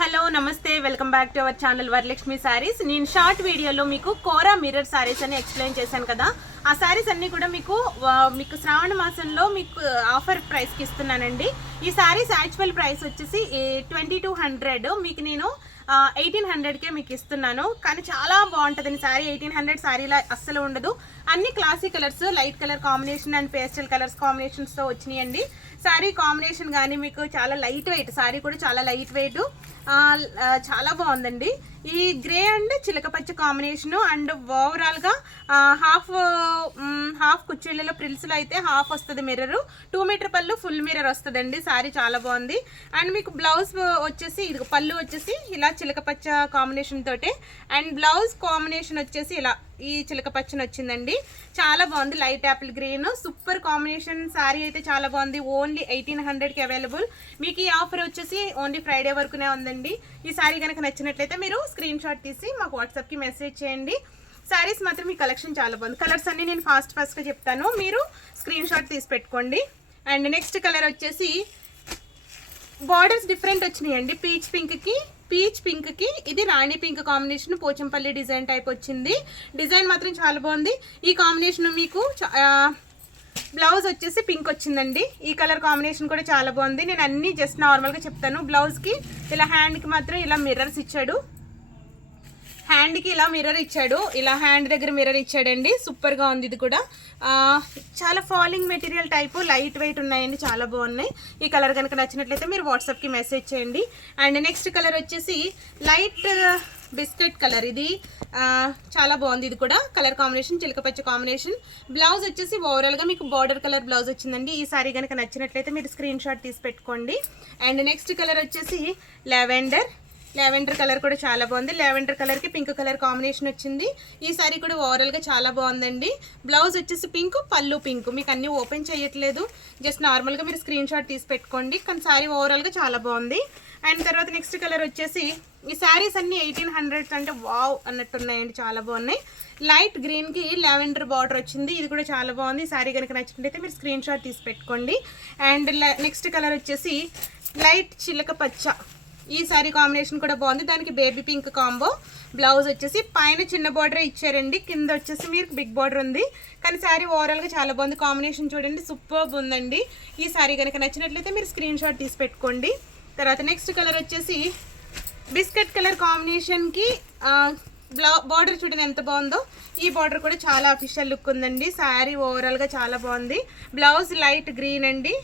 Hello నమస్తే welcome back to our channel Varalakshmi saris. నేను short వీడియోలో మీకు కోరా మిర్రర్ సారీస్ అని ఎక్స్ప్లెయిన్ చేశాను కదా. ఆ సారీస్ అన్నీ కూడా మీకు శ్రావణ మాసంలో మీకు ఆఫర్ ప్రైస్కి ఇస్తున్నానండి. ఈ సారీస్ యాక్చువల్ ప్రైస్ వచ్చేసి 2200, మీకు నేను 1800కే మీకు ఇస్తున్నాను. కానీ చాలా బాగుంటుందండి సారీ. 1800 సారీలా అస్సలు ఉండదు. అన్ని classy colours, light colour combination and pastel colours కాంబినేషన్స్తో వచ్చినాయండి. సారీ కాంబినేషన్ కానీ మీకు చాలా లైట్ వెయిట్, సారీ కూడా చాలా లైట్ వెయిట్, చాలా బాగుందండి. ఈ గ్రే అండ్ చిలకపచ్చ కాంబినేషను అండ్ ఓవరాల్గా హాఫ్ కుర్చీలలో ప్రిల్స్లో అయితే హాఫ్ వస్తుంది మిర్రరు. 2 మీటర్ పళ్ళు ఫుల్ మిర్రర్ వస్తుందండి. సారీ చాలా బాగుంది. అండ్ మీకు బ్లౌజ్ వచ్చేసి ఇది పళ్ళు వచ్చేసి ఇలా చిలకపచ్చ కాంబినేషన్ తోటే అండ్ బ్లౌజ్ కాంబినేషన్ వచ్చేసి ఇలా ఈ చిలకపచ్చని వచ్చిందండి. చాలా బాగుంది. Light apple green super combination. Sari అయితే చాలా బాగుంది. ఓన్లీ 1800కి అవైలబుల్. మీకు ఈ ఆఫర్ వచ్చేసి ఓన్లీ ఫ్రైడే వరకునే ఉందండి. ఈ సారీ కనుక నచ్చినట్లయితే మీరు స్క్రీన్ షాట్ తీసి మాకు వాట్సాప్కి మెసేజ్ చేయండి. సారీస్ మాత్రం మీ కలెక్షన్ చాలా బాగుంది. కలర్స్ అన్ని నేను ఫాస్ట్గా చెప్తాను, మీరు స్క్రీన్ షాట్ తీసి పెట్టుకోండి. అండ్ నెక్స్ట్ కలర్ వచ్చేసి బార్డర్స్ డిఫరెంట్ వచ్చినాయండి. పీచ్ పింక్కి ఇది రాణి pink combination, Pochampally design type వచ్చింది. డిజైన్ మాత్రం చాలా బాగుంది. ఈ కాంబినేషన్ మీకు బ్లౌజ్ వచ్చేసి పింక్ వచ్చిందండి. ఈ కలర్ కాంబినేషన్ కూడా చాలా బాగుంది. నేను అన్నీ జస్ట్ నార్మల్గా చెప్తాను. బ్లౌజ్కి ఇలా హ్యాండ్కి మాత్రం ఇలా మిర్రర్స్ ఇచ్చాడు. హ్యాండ్కి ఇలా మిర్రర్ ఇచ్చాడు, ఇలా హ్యాండ్ దగ్గర మిర్రర్ ఇచ్చాడండి. సూపర్గా ఉంది. ఇది కూడా చాలా falling material type, light weight ఉన్నాయండి, చాలా బాగున్నాయి. ఈ కలర్ కనుక నచ్చినట్లయితే మీరు వాట్సాప్కి మెసేజ్ చేయండి. అండ్ నెక్స్ట్ కలర్ వచ్చేసి లైట్ బిస్కెట్ కలర్. ఇది చాలా బాగుంది. ఇది కూడా కలర్ కాంబినేషన్ చిలకపచ్చ కాంబినేషన్. బ్లౌజ్ వచ్చేసి ఓవరాల్గా మీకు బార్డర్ కలర్ బ్లౌజ్ వచ్చిందండి. ఈ సారీ కనుక నచ్చినట్లయితే మీరు స్క్రీన్ షాట్ తీసి పెట్టుకోండి. అండ్ నెక్స్ట్ కలర్ వచ్చేసి లావెండర్ కలర్ కూడా చాలా బాగుంది. లావెండర్ కలర్కి పింక్ కలర్ కాంబినేషన్ వచ్చింది. ఈ సారీ కూడా ఓవరాల్గా చాలా బాగుందండి. బ్లౌజ్ వచ్చేసి పింక్, పళ్ళు పింక్. మీకు అన్నీ ఓపెన్ చేయట్లేదు, జస్ట్ నార్మల్గా మీరు స్క్రీన్ షాట్ తీసి పెట్టుకోండి. కానీ సారీ ఓవరాల్గా చాలా బాగుంది. అండ్ తర్వాత నెక్స్ట్ కలర్ వచ్చేసి ఈ శారీస్ అన్ని 1800 అంటే వావ్ అన్నట్టున్నాయండి, చాలా బాగున్నాయి. లైట్ గ్రీన్కి లావెండర్ బార్డర్ వచ్చింది. ఇది కూడా చాలా బాగుంది. శారీ కనుక నచ్చినట్లయితే మీరు స్క్రీన్ షాట్ తీసి పెట్టుకోండి. అండ్ నెక్స్ట్ కలర్ వచ్చేసి లైట్ చిలక పచ్చ. ఈ శారీ కాంబినేషన్ కూడా బాగుంది. దానికి బేబీ పింక్ కాంబో. బ్లౌజ్ వచ్చేసి పైన చిన్న బార్డర్ ఇచ్చారండి, కింద వచ్చేసి మీరు బిగ్ బార్డర్ ఉంది. కానీ శారీ ఓవరాల్గా చాలా బాగుంది. కాంబినేషన్ చూడండి, సూపర్బ్ ఉందండి. ఈ శారీ కనుక నచ్చినట్లయితే మీరు స్క్రీన్ షాట్ తీసి పెట్టుకోండి. తర్వాత నెక్స్ట్ కలర్ వచ్చేసి బిస్కెట్ కలర్ కాంబినేషన్కి బార్డర్ చూడండి ఎంత బాగుందో. ఈ బార్డర్ కూడా చాలా అఫీషియల్ లుక్ ఉందండి. శారీ ఓవరాల్గా చాలా బాగుంది. బ్లౌజ్ లైట్ గ్రీన్ అండి,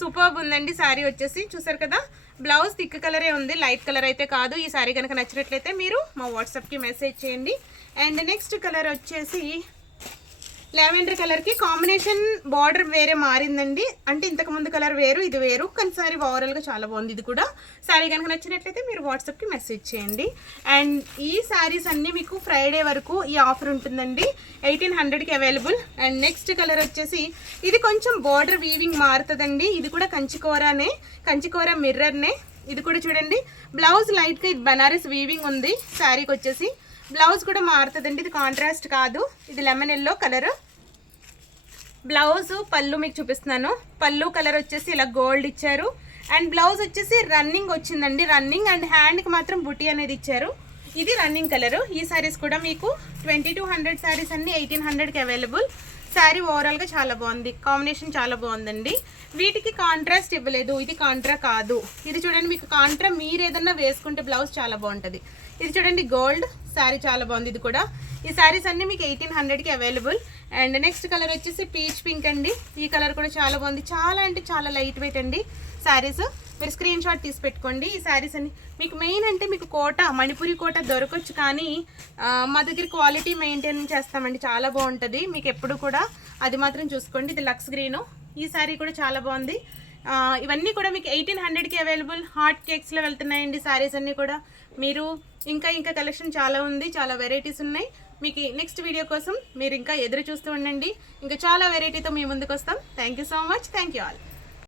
సూపర్బ్ ఉందండి. శారీ వచ్చేసి చూసారు కదా, బ్లౌజ్ థిక్ కలరే ఉంది, లైట్ కలర్ అయితే కాదు. ఈ శారీ కనుక నచ్చినట్లయితే మీరు మా వాట్సాప్కి మెసేజ్ చేయండి. అండ్ నెక్స్ట్ కలర్ వచ్చేసి లావెండర్ కలర్కి కాంబినేషన్ బార్డర్ వేరే మారిందండి. అంటే ఇంతకుముందు కలర్ వేరు, ఇది వేరు, కానీ సారీ ఓవరాల్గా చాలా బాగుంది. ఇది కూడా సారీ కనుక నచ్చినట్లయితే మీరు వాట్సాప్కి మెసేజ్ చేయండి. అండ్ ఈ శారీస్ అన్నీ మీకు ఫ్రైడే వరకు ఈ ఆఫర్ ఉంటుందండి. 1800కి అవైలబుల్. అండ్ నెక్స్ట్ కలర్ వచ్చేసి ఇది కొంచెం బార్డర్ వీవింగ్ మారుతుందండి. ఇది కూడా కంచికోర మిర్రర్నే. ఇది కూడా చూడండి, బ్లౌజ్ లైట్గా ఇది బనారస్ వీవింగ్ ఉంది. శారీకి వచ్చేసి బ్లౌజ్ కూడా మారుతుందండి. ఇది కాంట్రాస్ట్ కాదు, ఇది లెమన్ ఎల్లో కలర్. బ్లౌజ్ పళ్ళు మీకు చూపిస్తున్నాను. పళ్ళు కలర్ వచ్చేసి ఇలా గోల్డ్ ఇచ్చారు. అండ్ బ్లౌజ్ వచ్చేసి రన్నింగ్ వచ్చిందండి, రన్నింగ్. అండ్ హ్యాండ్కి మాత్రం బుటీ అనేది ఇచ్చారు. ఇది రన్నింగ్ కలరు. ఈ శారీస్ కూడా మీకు 2200 శారీస్ అన్ని 1800కి అవైలబుల్. శారీ ఓవరాల్గా చాలా బాగుంది. కాంబినేషన్ చాలా బాగుందండి. వీటికి కాంట్రాస్ట్ ఇవ్వలేదు, ఇది కాంట్రా కాదు. ఇది చూడండి, మీకు కాంట్రా మీరు ఏదన్నా వేసుకుంటే బ్లౌజ్ చాలా బాగుంటుంది. ఇది చూడండి గోల్డ్. శారీ చాలా బాగుంది. ఇది కూడా ఈ శారీస్ అన్నీ మీకు 1800కి అవైలబుల్. అండ్ నెక్స్ట్ కలర్ వచ్చేసి పీచ్ పింక్ అండి. ఈ కలర్ కూడా చాలా బాగుంది. చాలా అంటే చాలా లైట్ వెయిట్ అండి శారీస్. మీరు స్క్రీన్ షాట్ తీసి పెట్టుకోండి. ఈ శారీస్ అన్ని మీకు మెయిన్ అంటే మీకు కోట, మణిపురి కోట దొరకవచ్చు, కానీ మా దగ్గర క్వాలిటీ మెయింటైన్ చేస్తామండి. చాలా బాగుంటుంది మీకు ఎప్పుడు కూడా, అది మాత్రం చూసుకోండి. ఇది లక్స్ గ్రీను. ఈ శారీ కూడా చాలా బాగుంది. ఇవన్నీ కూడా మీకు 1800కి అవైలబుల్. హాట్ కేక్స్లో వెళ్తున్నాయండి శారీస్ అన్నీ కూడా. మీరు ఇంకా కలెక్షన్ చాలా ఉంది, చాలా వెరైటీస్ ఉన్నాయి. మీకు నెక్స్ట్ వీడియో కోసం మీరు ఇంకా ఎదురు చూస్తూ ఉండండి. ఇంకా చాలా వెరైటీతో మీ ముందుకు వస్తాం. Thank you so much. Thank you all.